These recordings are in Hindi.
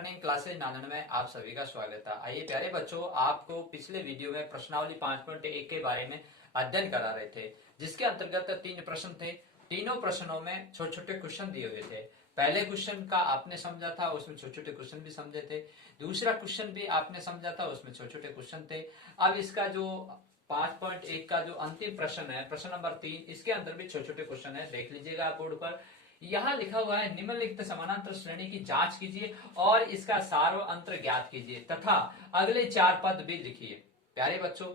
लर्निंग क्लासेज नालन में आप सभी का स्वागत है। आइए प्यारे बच्चों, आपको पिछले वीडियो में प्रश्नावली 5.1 के बारे में अध्ययन करा रहे थे, जिसके अंतर्गत 3 प्रश्न थे। तीनों प्रश्नों में छोटे छोटे क्वेश्चन दिए हुए थे। पहले क्वेश्चन का आपने समझा था, उसमें छोटे छोटे क्वेश्चन भी समझे थे। दूसरा क्वेश्चन भी आपने समझा था, उसमें छोटे छोटे क्वेश्चन थे। अब इसका जो 5.1 का जो अंतिम प्रश्न है, प्रश्न नंबर 3, इसके अंदर भी छोटे छोटे क्वेश्चन है। देख लीजिएगा आप बोर्ड पर। यहाँ लिखा हुआ है, निम्नलिखित समानांतर श्रेणी की जांच कीजिए और इसका सार्व अंतर ज्ञात कीजिए तथा अगले 4 पद भी लिखिए। प्यारे बच्चों,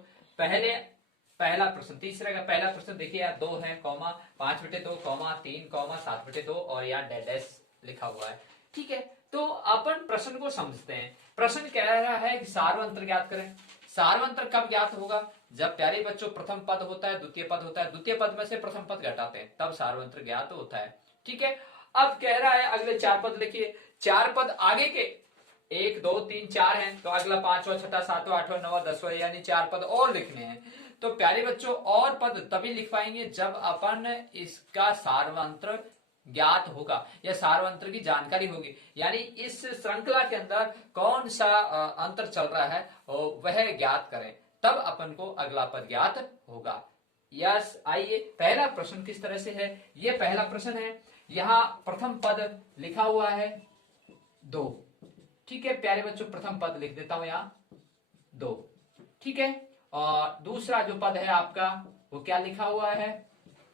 पहला प्रश्न, तीसरे का पहला प्रश्न देखिए, यहाँ 2 है, कॉमा 5/2, कॉमा 3, कॉमा 7/2 और यहाँ डैश लिखा हुआ है। ठीक है, तो अपन प्रश्न को समझते हैं। प्रश्न कह रहा है कि सार्व अंतर ज्ञात करें। सार्व अंतर कब ज्ञात होगा? जब प्यारे बच्चों प्रथम पद होता है, द्वितीय पद होता है, द्वितीय पद में से प्रथम पद घटाते हैं, तब सार्व अंतर ज्ञात होता है। ठीक है, अब कह रहा है अगले 4 पद लिखिए। 4 पद आगे के 1 2 3 4 हैं, तो अगला 5वां 6वां 7वां 8वां 9वां 10वां यानी 4 पद और लिखने हैं। तो प्यारे बच्चों, और पद तभी लिख पाएंगे जब अपन इसका सार्वंत्र ज्ञात होगा या सार्वंत्र की जानकारी होगी, यानी इस श्रृंखला के अंदर कौन सा अंतर चल रहा है वह ज्ञात करें, तब अपन को अगला पद ज्ञात होगा। यस, आइए पहला प्रश्न किस तरह से है, ये पहला प्रश्न है। यहां प्रथम पद लिखा हुआ है 2। ठीक है प्यारे बच्चों, प्रथम पद लिख देता हूं यहां 2। ठीक है, और दूसरा जो पद है आपका वो क्या लिखा हुआ है,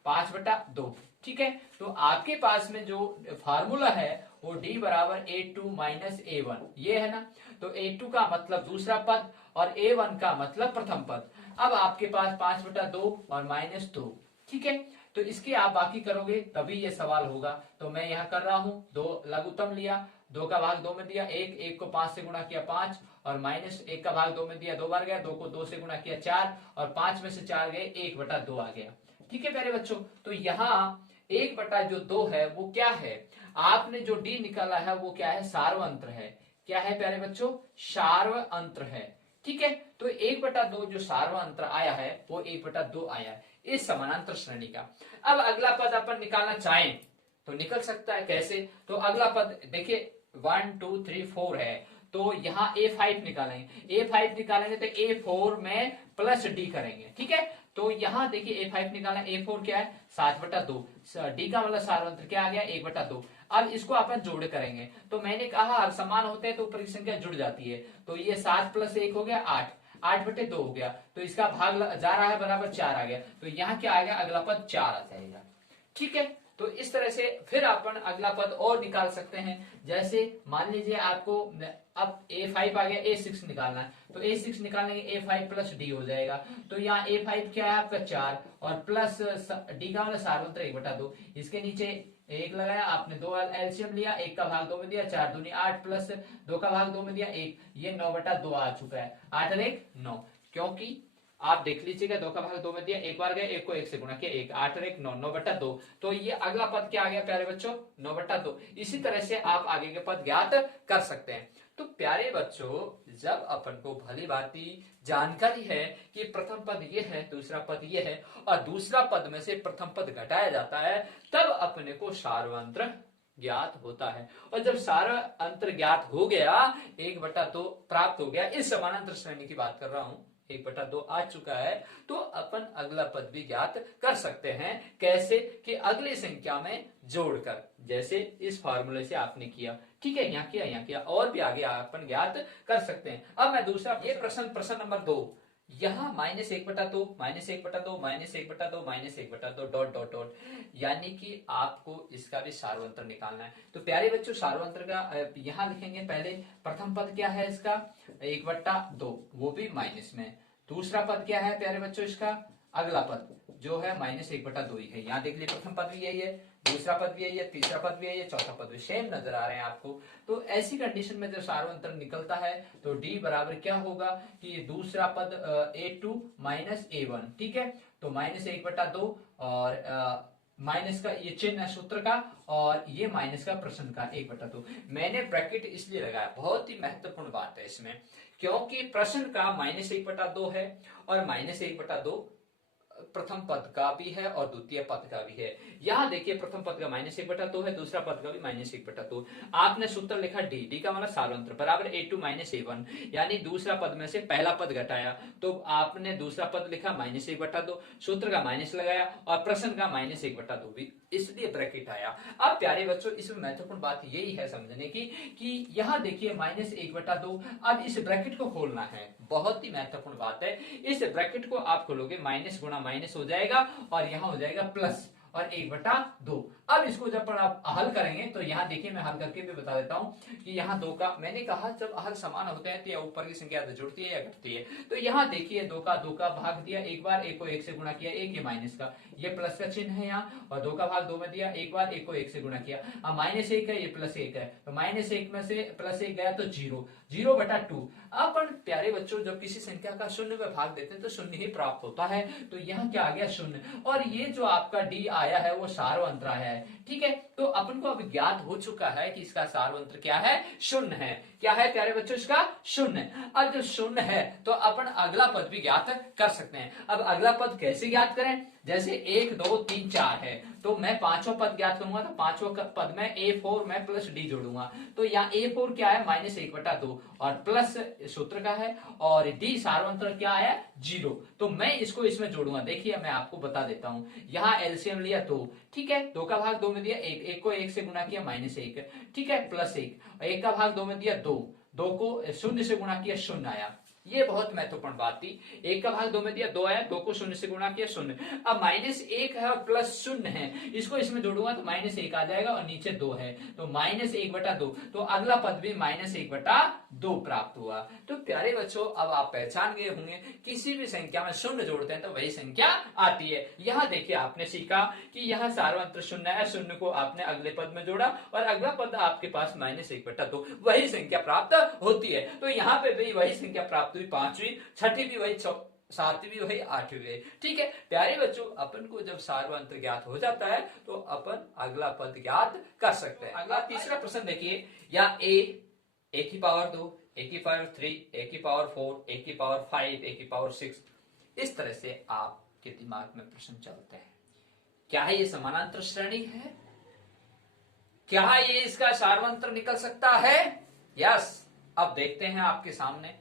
5/2। ठीक है, तो आपके पास में जो फार्मूला है वो d बराबर A2 माइनस A1 ये है ना। तो A2 का मतलब दूसरा पद और A1 का मतलब प्रथम पद। अब आपके पास 5/2 और -2। ठीक है, तो इसके आप बाकी करोगे तभी ये सवाल होगा। तो मैं यहां कर रहा हूं, 2 लघुत्तम लिया, 2 का भाग 2 में दिया 1 को 5 से गुणा किया 5 और -1 का भाग 2 में दिया 2 बार गया, 2 को 2 से गुणा किया 4 और 5 में से 4 गए 1/2 आ गया। ठीक है प्यारे बच्चों, तो यहाँ 1/2 है वो क्या है, आपने जो डी निकाला है वो क्या है, सार्वंत्र है। क्या है प्यारे बच्चों, सार्वंत्र है। ठीक है, तो 1/2 जो सार्वंत्र आया है वो 1/2 आया है इस समानांतर श्रेणी का। अब अगला पद अपन निकालना चाहें तो निकल सकता है। कैसे? तो अगला पद देखिए 1 2 3 4 है, तो यहाँ A5 निकालेंगे। A5 निकालेंगे तो A4 में प्लस डी करेंगे। ठीक है, तो यहां देखिए A5 निकालना, A4 क्या है 7/2, डी का मतलब सार्वंत्र क्या आ गया 1/2। अब इसको अपन जोड़ करेंगे, तो मैंने कहा समान होते हैं तो ऊपर की संख्या जुड़ जाती है। तो ये 7 + 1 हो गया 8, 8/2 हो गया, तो इसका भाग जा रहा है बराबर 4 आ गया। तो यहाँ क्या आएगा, अगला पद 4 आ जाएगा। ठीक है, तो इस तरह से फिर अपन अगला पद और निकाल सकते हैं। जैसे मान लीजिए आपको अब A5 आ गया, A6 निकालना है, तो A6 निकालने के A5 प्लस डी हो जाएगा। तो यहाँ A5 क्या है आपका 4 और प्लस डी का मतलब सार्वंत्र 1/2। इसके नीचे 1 लगाया आपने, 2 एलसीएम लिया, 1 का भाग 2 में दिया, 4 दूनी 8 प्लस 2 का भाग 2 में दिया 1, ये 9/2 आ चुका है। 8 और 1 9, क्योंकि आप देख लीजिएगा 2 का भाग 2 में दिया, 1 बार गए 1 को 1 से गुणा किया 1, 8 और 1 9, 9/2। तो ये अगला पद क्या आ गया प्यारे बच्चों, 9/2। इसी तरह से आप आगे के पद ज्ञात कर सकते हैं। तो प्यारे बच्चों, जब अपन को भली भांति जानकारी है कि प्रथम पद ये है, दूसरा पद ये है और दूसरा पद में से प्रथम पद घटाया जाता है, तब अपने को सार्वंत्र ज्ञात होता है। और जब सारा अंतर ज्ञात हो गया, 1/2 प्राप्त हो गया, इस समानांतर श्रेणी की बात कर रहा हूं, 1/2 आ चुका है, तो अपन अगला पद भी ज्ञात कर सकते हैं। कैसे? कि अगली संख्या में जोड़कर, जैसे इस फार्मूले से आपने किया। ठीक है, यहाँ किया और भी आगे अपन ज्ञात कर सकते हैं। अब मैं दूसरा ये प्रश्न नंबर 2, यहाँ -1/2 -1/2 -1/2 -1/2 डॉट डॉट डॉट, यानी कि आपको इसका भी सार्वंत्र निकालना है। तो प्यारे बच्चों, सार्वंत्र का यहाँ लिखेंगे। पहले प्रथम पद क्या है इसका 1/2, वो भी माइनस में। दूसरा पद क्या है प्यारे बच्चों, इसका अगला पद जो है -1/2 ही है। यहाँ देख लीजिए प्रथम पद भी यही है, दूसरा पद भी यही है, तीसरा पद भी यही है, चौथा पद भी सेम नजर आ रहे हैं आपको। तो ऐसी कंडीशन में जब सार्वंत्र निकलता है तो डी बराबर क्या होगा कि दूसरा पद A2 माइनस A1। ठीक है, तो -1/2 और माइनस का ये चिन्ह है सूत्र का, और ये माइनस का प्रश्न का 1/2। मैंने ब्रैकेट इसलिए लगाया, बहुत ही महत्वपूर्ण बात है इसमें, क्योंकि प्रश्न का -1/2 है और -1/2 प्रथम पद का भी है और द्वितीय पद का भी है। यहाँ देखिए प्रथम पद का -1/2 है, दूसरा पद का भी -1/2। आपने सूत्र लिखा डी का मतलब सार्वंत्र बराबर a2 - a1, यानी दूसरा पद में से पहला पद घटाया तो आपने दूसरा पद लिखा -1/2, सूत्र का माइनस लगाया और प्रश्न का -1/2 भी, इसलिए ब्रैकेट आया। अब प्यारे बच्चों इसमें महत्वपूर्ण बात यही है समझने की कि यहाँ देखिए -1/2, अब इस ब्रैकेट को खोलना है, बहुत ही महत्वपूर्ण बात है। इस ब्रैकेट को आप खोलोगे माइनस गुणा माइनस हो जाएगा और यहाँ हो जाएगा प्लस और 1/2। अब इसको जब आप हल करेंगे तो यहाँ देखिए मैं हल करके भी बता देता हूँ कि यहाँ 2 का, मैंने कहा जब हल समान होते हैं तो या ऊपर की संख्या जुड़ती है या घटती है। तो यहाँ देखिए 2 का भाग दिया एक बार, 1 को 1 से गुणा किया, 1 ये माइनस का, ये प्लस का चिन्ह है यहाँ, और 2 का भाग 2 में दिया एक बार, 1 को 1 से गुणा किया। अब -1 है, ये +1 है, तो -1 में से +1 गया तो 0/2। अपन प्यारे बच्चों जब किसी संख्या का शून्य में भाग देते हैं तो शून्य ही प्राप्त होता है, तो यहाँ क्या आ गया शून्य, और ये जो आपका डी आया है वो सार्वंत्र आया है। ठीक है, तो अपन को अब ज्ञात हो चुका है कि इसका सार्वंत्र क्या है, शून्य है। क्या है प्यारे बच्चों, इसका शून्य। अब जो शून्य है तो अपन अगला पद भी ज्ञात कर सकते हैं। अब अगला पद कैसे ज्ञात करें, जैसे 1 2 3 4 है तो मैं पांचवा पद ज्ञात करूंगा, तो पांचवा पद में a4 में प्लस डी जोड़ूंगा, तो यहाँ a4 क्या है -1/2 और प्लस सूत्र का है, और डी सार्वंत्र क्या है 0, तो मैं इसको इसमें जोड़ूंगा। देखिए मैं आपको बता देता हूं, यहाँ एलसीएम लिया 2, ठीक है, 2 का भाग 2 में दिया 1, 1 को 1 से गुणा किया -1, ठीक है, +1, 1 का भाग 2 में दिया 2, 2 को 0 से गुणा किया 0 आया। ये बहुत महत्वपूर्ण बात थी, 1 का भाग 2 में दिया 2 आया, 2 को 0 से गुणा किया 0। अब -1 है और +0 है, इसको इसमें जोड़ूंगा तो -1 आ जाएगा और नीचे 2 है तो -1/2, तो अगला पद भी -1/2 प्राप्त हुआ। तो प्यारे बच्चों अब आप पहचान गए होंगे किसी भी संख्या में शून्य जोड़ते हैं तो वही संख्या आती है। यहाँ देखिए आपने सीखा कि यहाँ सार्वंत्र शून्य है, शून्य को आपने अगले पद में जोड़ा और अगला पद आपके पास -1/2, वही संख्या प्राप्त होती है। तो यहाँ पे भी वही संख्या प्राप्त हुई, पांचवी, छठी भी वही, सातवीं वही, आठवीं वही। ठीक है प्यारे बच्चों, अपन को जब सार्वंत्र ज्ञात हो जाता है तो अपन अगला पद ज्ञात कर सकते हैं। अगला तीसरा प्रश्न देखिए, या a की पावर 2, a की पावर 3, a की पावर 4, a की पावर 5, a की पावर 6, इस तरह से आपके दिमाग में प्रश्न चलते हैं। क्या ये समानांतर श्रेणी है? क्या ये इसका सार्वंत्र निकल सकता है? यस। अब देखते हैं आपके सामने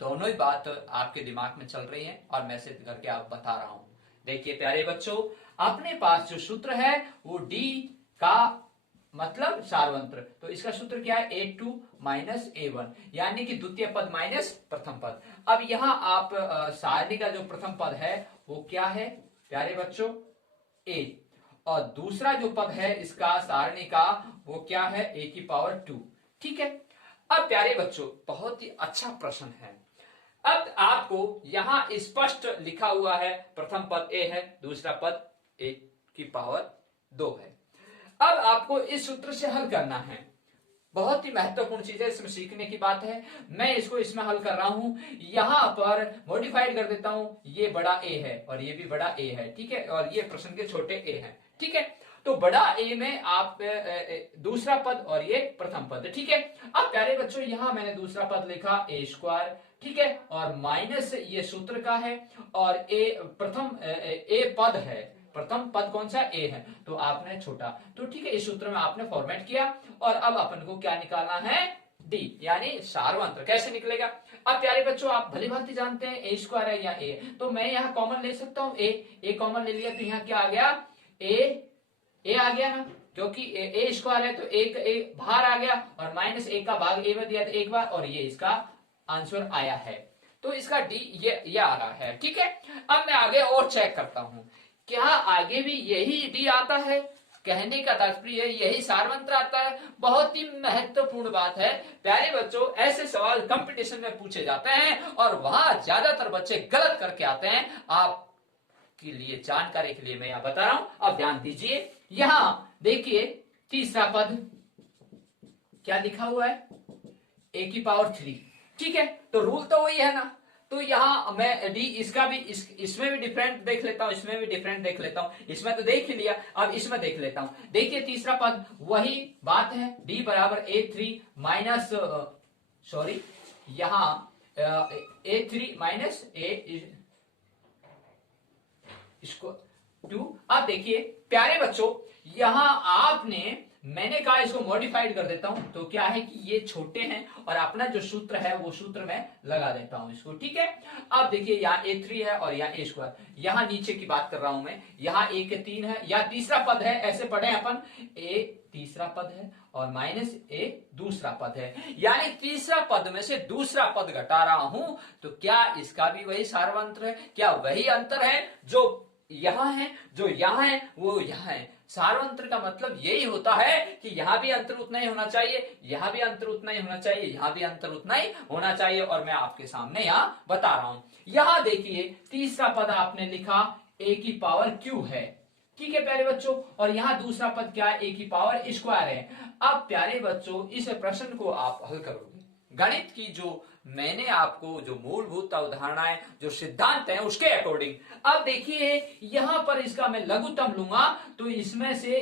दोनों ही बात आपके दिमाग में चल रही है और मैं सिद्ध करके आप बता रहा हूं। देखिए प्यारे बच्चों, अपने पास जो सूत्र है वो डी का मतलब सार्वंत्र, तो इसका सूत्र क्या है a2 - a1, यानी कि द्वितीय पद माइनस प्रथम पद। अब यहाँ आप सारणी का जो प्रथम पद है वो क्या है प्यारे बच्चों, a, और दूसरा जो पद है इसका सारणी का वो क्या है, a की पावर 2। ठीक है, अब प्यारे बच्चों बहुत ही अच्छा प्रश्न है। अब आपको यहां स्पष्ट लिखा हुआ है प्रथम पद a है, दूसरा पद a की पावर 2 है। अब आपको इस सूत्र से हल करना है, बहुत ही महत्वपूर्ण चीज है, इसमें सीखने की बात है। मैं इसको इसमें हल कर रहा हूं, यहां पर मॉडिफाइड कर देता हूं, ये बड़ा a है और ये भी बड़ा a है, ठीक है, और ये प्रश्न के छोटे a है। ठीक है, तो बड़ा a में आप दूसरा पद और ये प्रथम पद। ठीक है, अब प्यारे बच्चों यहां मैंने दूसरा पद लिखा a², ठीक है, और माइनस ये सूत्र का है और a प्रथम a पद है, प्रथम पद कौन सा a है, तो आपने छोटा, तो ठीक है, इस सूत्र में आपने फॉर्मेट किया और अब अपन को क्या निकालना है, d, यानी सार्वंत्र। कैसे निकलेगा? अब प्यारे बच्चों आप भली भांति जानते हैं a² है या a, तो मैं यहाँ कॉमन ले सकता हूँ, a कॉमन ले लिया तो यहाँ क्या आ गया, a आ गया ना, क्योंकि a² है तो एक बाहर आ गया और -1 का भाग a में दिया तो एक बार, और ये इसका आंसर आया है, तो इसका डी ये आ रहा है। ठीक है, अब मैं आगे और चेक करता हूं, क्या आगे भी यही डी आता है? कहने का तात्पर्य यही सार्वंत्र आता है। बहुत ही महत्वपूर्ण बात है प्यारे बच्चों, ऐसे सवाल कंपटीशन में पूछे जाते हैं और वहां ज्यादातर बच्चे गलत करके आते हैं। आपके लिए जानकारी के लिए मैं यहां बता रहा हूं, अब ध्यान दीजिए। यहां देखिए तीसरा पद क्या लिखा हुआ है, a की पावर 3। ठीक है, तो रूल तो वही है ना, तो यहां मैं डी इसका भी इसमें भी डिफरेंट देख लेता हूं, इसमें भी डिफरेंट देख लेता हूं, इसमें तो देख ही लिया, अब इसमें देख लेता हूं। देखिए तीसरा पद वही बात है, डी बराबर a3 माइनस सॉरी यहां a3 माइनस इसको 2। अब देखिए प्यारे बच्चों, यहां आपने, मैंने कहा इसको मॉडिफाइड कर देता हूं, तो क्या है कि ये छोटे हैं और अपना जो सूत्र है वो सूत्र मैं लगा देता हूं इसको, ठीक है। अब देखिए यहाँ a3 है और यहाँ a², यहाँ नीचे की बात कर रहा हूं मैं, यहाँ a के 3 है, या तीसरा पद है, ऐसे पढ़े अपन, a तीसरा पद है और माइनस a दूसरा पद है, यानी तीसरा पद में से दूसरा पद घटा रहा हूं, तो क्या इसका भी वही सार्वंत्र है? क्या वही अंतर है जो यहां है, जो यहां है वो यहां है? सार्वंत्र का मतलब यही होता है कि यहां भी अंतर उतना ही होना चाहिए, यहां भी अंतर उतना ही होना चाहिए, यहां भी अंतर उतना ही होना चाहिए, और मैं आपके सामने यहां बता रहा हूं। यहां देखिए तीसरा पद आपने लिखा a की पावर q है, ठीक है प्यारे बच्चों, और यहां दूसरा पद क्या है? a की पावर स्क्वायर है। अब प्यारे बच्चों इस प्रश्न को आप हल करोगे, गणित की जो मैंने आपको जो मूलभूत अवधारणाएं, जो सिद्धांत हैं, उसके अकॉर्डिंग। अब देखिए यहां पर इसका मैं लघुत्तम लूंगा, तो इसमें से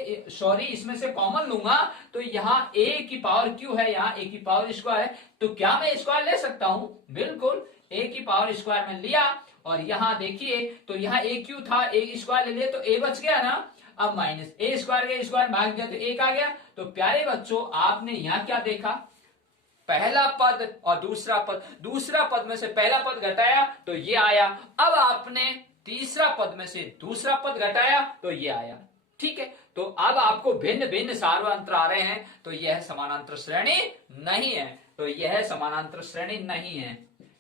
इसमें से कॉमन लूंगा, तो यहाँ a की पावर q है, यहाँ a की पावर स्क्वायर है, तो क्या मैं स्क्वायर ले सकता हूं? बिल्कुल, a की पावर स्क्वायर में लिया, और यहां देखिए तो यहाँ a क्यू था, a स्क्वायर ले लिया तो a बच गया ना। अब माइनस a स्क्वायर का स्क्वायर भाग गया तो 1 आ गया। तो प्यारे बच्चों आपने यहाँ क्या देखा? पहला पद और दूसरा पद में से पहला पद घटाया तो ये आया। अब आपने तीसरा पद में से दूसरा पद घटाया तो ये आया, ठीक है। तो अब आपको भिन्न भिन्न सार्वंत्र आ रहे हैं, तो यह समानांतर श्रेणी नहीं है, तो यह समानांतर श्रेणी नहीं है।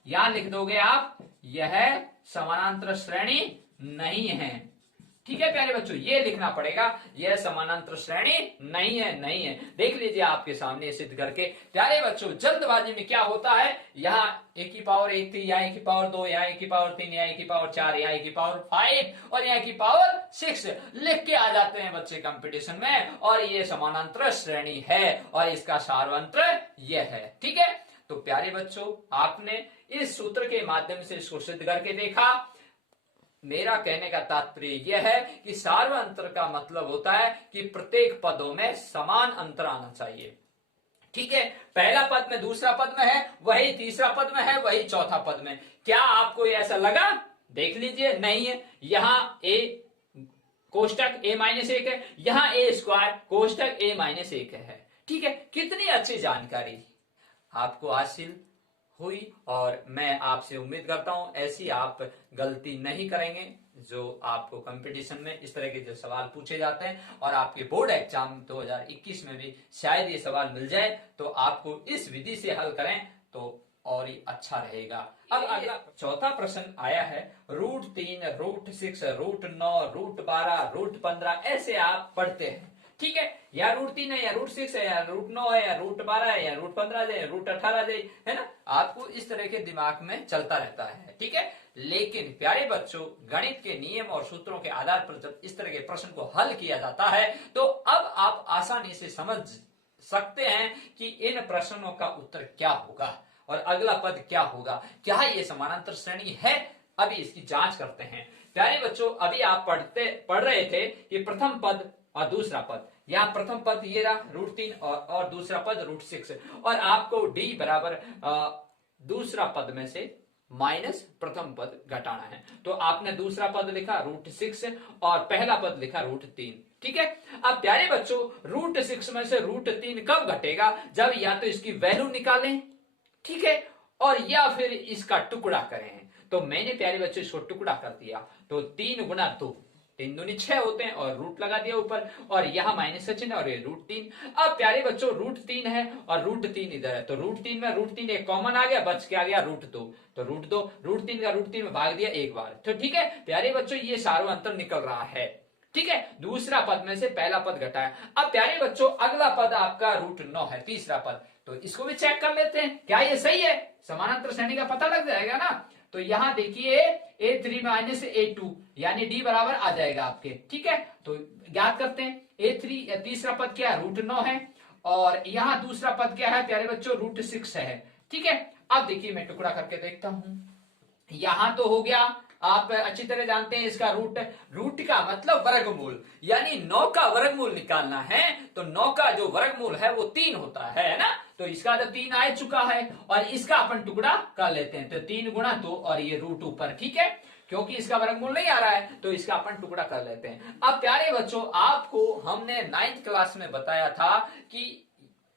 यहां लिख दोगे आप, यह समानांतर श्रेणी नहीं है, ठीक है प्यारे बच्चों, ये लिखना पड़ेगा, यह समानांतर श्रेणी नहीं है, नहीं है। देख लीजिए आपके सामने सिद्ध करके। प्यारे बच्चों जल्दबाजी में क्या होता है, यहाँ a की पावर 1 थी, यहाँ a की पावर 2, यहाँ a की पावर 3, यहाँ a की पावर 4, यहाँ a की पावर 5 और यहाँ की पावर 6 लिख के आ जाते हैं बच्चे कंपटीशन में, और ये समानांतर श्रेणी है और इसका सार्वंत्र यह है, ठीक है। तो प्यारे बच्चों आपने इस सूत्र के माध्यम से इसको सिद्ध करके देखा। मेरा कहने का तात्पर्य यह है कि सार्वंत्र का मतलब होता है कि प्रत्येक पदों में समान अंतर आना चाहिए, ठीक है। पहला पद में दूसरा पद में है, वही तीसरा पद में है, वही चौथा पद में। क्या आपको ऐसा लगा? देख लीजिए, नहीं है। यहां a कोष्टक a-1 है, यहां a स्क्वायर कोष्टक a-1 है, ठीक है। कितनी अच्छी जानकारी आपको हासिल हुई, और मैं आपसे उम्मीद करता हूं ऐसी आप गलती नहीं करेंगे जो आपको कंपटीशन में इस तरह के जो सवाल पूछे जाते हैं, और आपके बोर्ड एग्जाम 2021 में भी शायद ये सवाल मिल जाए, तो आपको इस विधि से हल करें तो और ही अच्छा रहेगा। अब अगला चौथा प्रश्न आया है, √3, √6, √9, √12, √15 ऐसे आप पढ़ते हैं, ठीक है। या √3 है, या √6 है, या √9 है, या √12 है, या √15 है, √18 है ना, आपको इस तरह के दिमाग में चलता रहता है, ठीक है। लेकिन प्यारे बच्चों गणित के नियम और सूत्रों के आधार पर जब इस तरह के प्रश्न को हल किया जाता है, तो अब आप आसानी से समझ सकते हैं कि इन प्रश्नों का उत्तर क्या होगा और अगला पद क्या होगा, क्या ये समानांतर श्रेणी है। अभी इसकी जांच करते हैं। प्यारे बच्चों अभी आप पढ़ रहे थे कि प्रथम पद और दूसरा पद, यहाँ प्रथम पद ये रहा √3 और दूसरा पद √6, और आपको d बराबर दूसरा पद में से माइनस प्रथम पद घटाना है। तो आपने दूसरा पद लिखा √6 और पहला पद लिखा √3, ठीक है। अब प्यारे बच्चों √6 में से √3 कब घटेगा? जब या तो इसकी वैल्यू निकालें, ठीक है, और या फिर इसका टुकड़ा करें। तो मैंने प्यारे बच्चों इसको टुकड़ा कर दिया, तो 3 गुना 2, 3 दूनी 6 होते हैं, और रूट लगा दिया ऊपर, और यहाँ माइनस का चिन्ह और ये √3। अब प्यारे बच्चों √3 है और √3 इधर है, तो √3 में √3 एक कॉमन आ गया, बच के आ गया √2, तो √2, √3 का √3 में भाग दिया एक बार, तो ठीक है प्यारे बच्चों ये सार्वंतर निकल रहा है, ठीक है। दूसरा पद में से पहला पद घटाया। अब प्यारे बच्चों अगला पद आपका √9 है, तीसरा पद, तो इसको भी चेक कर लेते हैं क्या ये सही है, समानांतर श्रेणी का पता लग जाएगा ना। तो यहां देखिए a3 माइनस a2 यानी d बराबर आ जाएगा आपके, ठीक है। तो ज्ञात करते हैं, a3 तीसरा पद क्या है √9 है, और यहाँ दूसरा पद क्या है प्यारे बच्चों √6 है, ठीक है। अब देखिए मैं टुकड़ा करके देखता हूं, यहां तो हो गया, आप अच्छी तरह जानते हैं इसका रूट का मतलब वर्गमूल, यानी 9 का वर्गमूल निकालना है, तो 9 का जो वर्गमूल है वो 3 होता है ना, तो इसका तो 3 आ चुका है, और इसका अपन टुकड़ा कर लेते हैं, तो 3 गुणा 2 और ये रूट ऊपर, ठीक है। क्योंकि इसका वर्गमूल नहीं आ रहा है तो इसका अपन टुकड़ा कर लेते हैं। अब प्यारे बच्चों, आपको हमने 9th क्लास में बताया था कि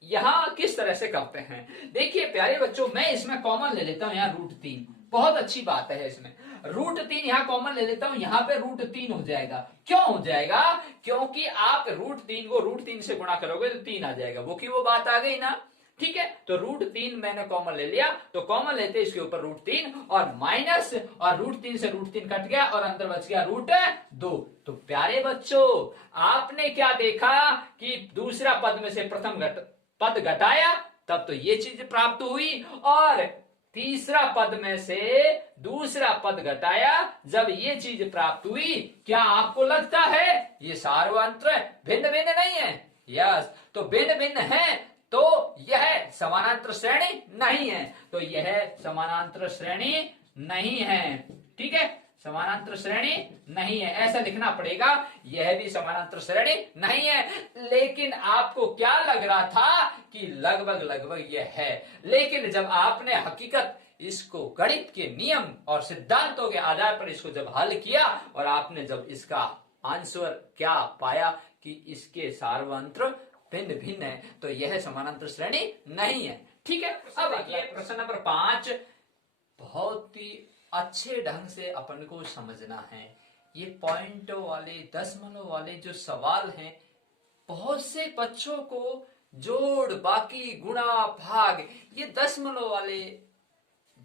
यहां किस तरह से करते हैं। देखिए प्यारे बच्चों, मैं इसमें कॉमन ले लेता हूं, यहाँ √3, बहुत अच्छी बात है इसमें। √3 यहाँ कॉमन ले लेता हूं, यहाँ पे √3 हो जाएगा। क्यों हो जाएगा? क्योंकि आप √3 को √3 से गुणा करोगे तो 3 आ जाएगा, वो की वो बात आ गई ना। ठीक है, तो √3 मैंने कॉमन ले लिया, तो कॉमन लेते इसके ऊपर √3 और माइनस, और √3 से √3 कट गया और अंदर बच गया √2। तो प्यारे बच्चों, आपने क्या देखा कि दूसरा पद में से प्रथम पद घटाया तब तो ये चीज प्राप्त हुई, और तीसरा पद में से दूसरा पद घटाया जब ये चीज प्राप्त हुई। क्या आपको लगता है ये सार्वंत्र भिन्न भिन्न नहीं है? यस, तो भिन्न भिन्न है तो यह समानांतर श्रेणी नहीं है, तो यह समानांतर श्रेणी नहीं है। ठीक है, समानांतर श्रेणी नहीं है, ऐसा लिखना पड़ेगा। यह भी समानांतर श्रेणी नहीं है। लेकिन आपको क्या लग रहा था कि लगभग लगभग यह है, लेकिन जब आपने हकीकत इसको गणित के नियम और सिद्धांतों के आधार पर इसको जब हल किया और आपने जब इसका आंसर क्या पाया कि इसके सार्वंत्र भिन्न भिन्न है, तो यह समानांतर श्रेणी नहीं है। ठीक है, अब देखिए प्रश्न नंबर 5, बहुत ही अच्छे ढंग से अपन को समझना है। ये पॉइंट वाले, दशमलव वाले जो सवाल हैं, बहुत से बच्चों को जोड़, बाकी, गुणा, भाग, ये दशमलव वाले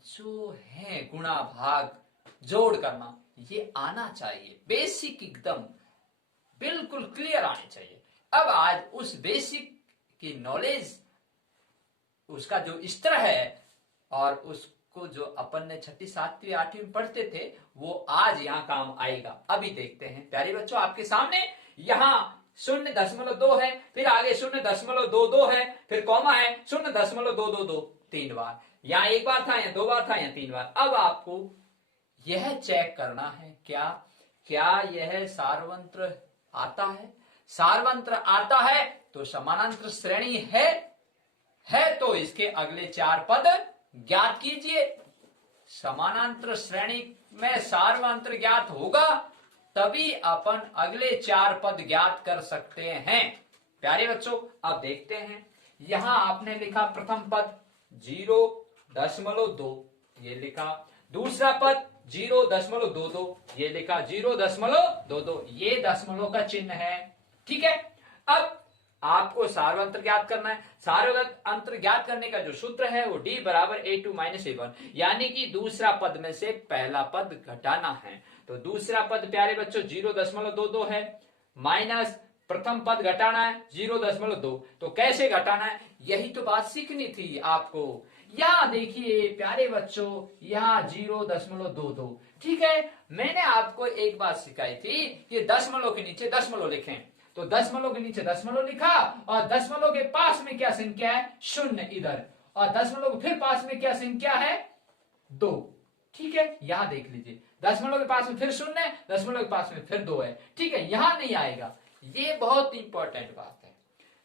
जो है, गुणा, भाग, जोड़ करना, ये आना चाहिए। बेसिक एकदम बिल्कुल क्लियर आनी चाहिए। अब आज उस बेसिक की नॉलेज, उसका जो स्तर है और उसको जो अपन ने 6ठी 7वीं 8वीं में पढ़ते थे, वो आज यहाँ काम आएगा। अभी देखते हैं प्यारे बच्चों, आपके सामने यहाँ 0.2 है, फिर आगे 0.22 है, फिर कॉमा है 0.222, 3 बार। यहाँ 1 बार था, यहाँ 2 बार था, यहाँ 3 बार। अब आपको यह चेक करना है क्या यह सार्वंत्र आता है? सार्वंत्र आता है तो समानांतर श्रेणी है तो इसके अगले 4 पद ज्ञात कीजिए। समानांतर श्रेणी में सार्वंत्र ज्ञात होगा तभी अपन अगले 4 पद ज्ञात कर सकते हैं। प्यारे बच्चों, अब देखते हैं। यहां आपने लिखा प्रथम पद 0.2, ये लिखा। दूसरा पद 0.22, ये लिखा। 0.22, ये दशमलव का चिन्ह है। ठीक है, अब आपको सार्वंत्र ज्ञात करना है। सार्वंत्र ज्ञात करने का जो सूत्र है वो D बराबर A2 - A1, यानी कि दूसरा पद में से पहला पद घटाना है। तो दूसरा पद प्यारे बच्चों 0.22 है, माइनस प्रथम पद घटाना है 0.2। तो कैसे घटाना है, यही तो बात सीखनी थी आपको। यहाँ देखिए प्यारे बच्चों, यहाँ 0.22। ठीक है, मैंने आपको एक बात सिखाई थी कि दशमलव के नीचे दशमलव लिखें, तो दशमलव के नीचे दशमलव लिखा और दशमलव के पास में क्या संख्या है? 0 इधर, और दशमलव के फिर पास में क्या संख्या है? 2। ठीक है, यहां देख लीजिए, दशमलव के पास में फिर 0, दशमलव के पास में फिर 2 है। ठीक है, यहां नहीं आएगा, ये बहुत इंपॉर्टेंट बात है।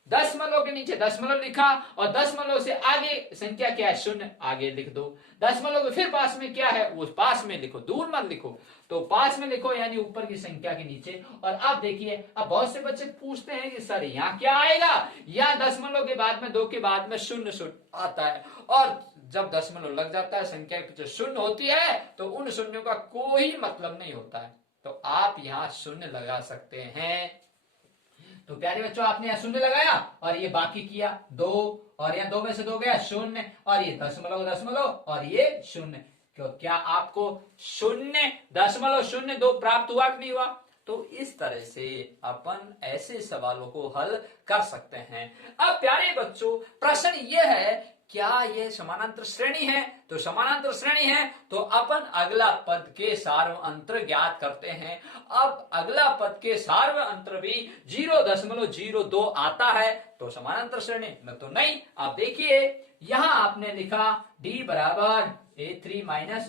दशमलव के नीचे दशमलव लिखा और दशमलव से आगे संख्या क्या है? 0, आगे लिख दो। दशमलव के फिर पास में क्या है? वो पास में लिखो, दूर मत लिखो, तो पास में लिखो, यानी ऊपर की संख्या के नीचे। और अब देखिए, अब बहुत से बच्चे पूछते हैं कि सर यहाँ क्या आएगा? यहाँ दशमलव के बाद में 2 के बाद में 0 आता है, और जब दशमलव लग जाता है, संख्या के पीछे 0 होती है, तो उन शून्यों का कोई मतलब नहीं होता है। तो आप यहाँ 0 लगा सकते हैं। तो प्यारे बच्चों, आपने यहाँ 0 लगाया और ये बाकी किया 2, और यहाँ 2 में से 2 गया 0, और ये दशमलव और ये 0। क्यों? क्या आपको 0.02 प्राप्त हुआ कि नहीं हुआ? तो इस तरह से अपन ऐसे सवालों को हल कर सकते हैं। अब प्यारे बच्चों, प्रश्न ये है, क्या यह समानांतर श्रेणी है? तो समानांतर श्रेणी है तो अपन अगला पद के सार्वंत्र ज्ञात करते हैं। अब अगला पद के सार्वंत्र भी 0.02 आता है, तो समानांतर श्रेणी में तो नहीं। आप देखिए, यहां आपने लिखा D बराबर A3 -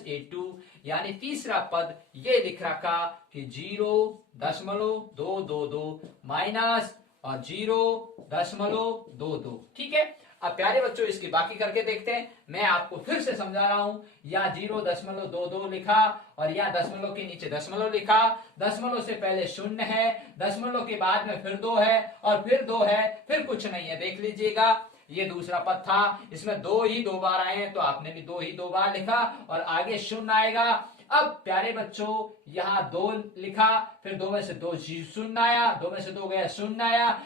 A2, यानी तीसरा पद ये लिख रखा कि 0.222 माइनस और 0.22। ठीक है, अब प्यारे बच्चों इसकी बाकी करके देखते हैं। मैं आपको फिर से समझा रहा हूं, या 0.22 लिखा और या दशमलव के नीचे दशमलव लिखा, दशमलव से पहले शून्य है, दशमलव के बाद में फिर 2 है और फिर 2 है, फिर कुछ नहीं है। देख लीजिएगा, ये दूसरा पद था, इसमें 2 ही 2 बार आए हैं, तो आपने भी 2 ही 2 बार लिखा और आगे शून्य आएगा। अब प्यारे बच्चों यहाँ 2 लिखा, फिर 2 में से 2 शून्य आया, 2 में से 2 गया शून्य आया,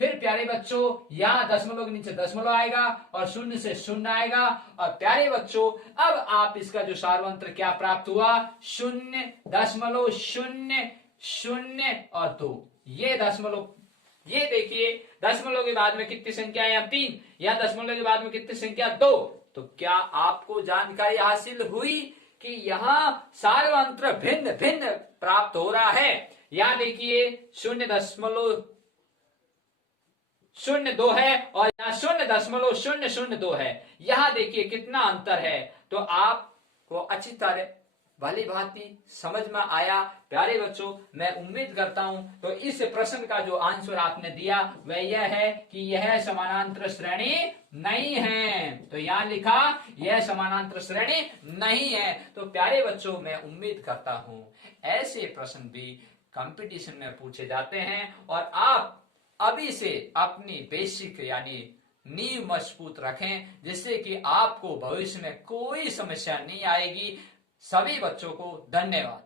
फिर प्यारे बच्चों यहाँ दशमलव के नीचे दशमलव आएगा और शून्य से शून्य आएगा। और प्यारे बच्चों अब आप इसका जो सार्वंत्र क्या प्राप्त हुआ, 0.00 और 2। ये दशमलव, ये देखिए दशमलव के बाद में कितनी संख्या है, यहाँ 3, या दशमलव के बाद में कितनी संख्या 2। तो क्या आपको जानकारी हासिल हुई कि यहाँ सार्वंत्र भिन्न भिन्न प्राप्त हो रहा है। यहाँ देखिए 0.02 है और यहाँ 0.002 है। यहाँ देखिए कितना अंतर है। तो आपको अच्छी तरह भली भांति समझ में आया। प्यारे बच्चों, मैं उम्मीद करता हूं तो इस प्रश्न का जो आंसर आपने दिया वह यह है कि यह समानांतर श्रेणी नहीं है। तो यहाँ लिखा यह समानांतर श्रेणी नहीं है। तो प्यारे बच्चों, मैं उम्मीद करता हूं ऐसे प्रश्न भी कंपटीशन में पूछे जाते हैं और आप अभी से अपनी बेसिक यानी नींव मजबूत रखें, जिससे कि आपको भविष्य में कोई समस्या नहीं आएगी। सभी बच्चों को धन्यवाद।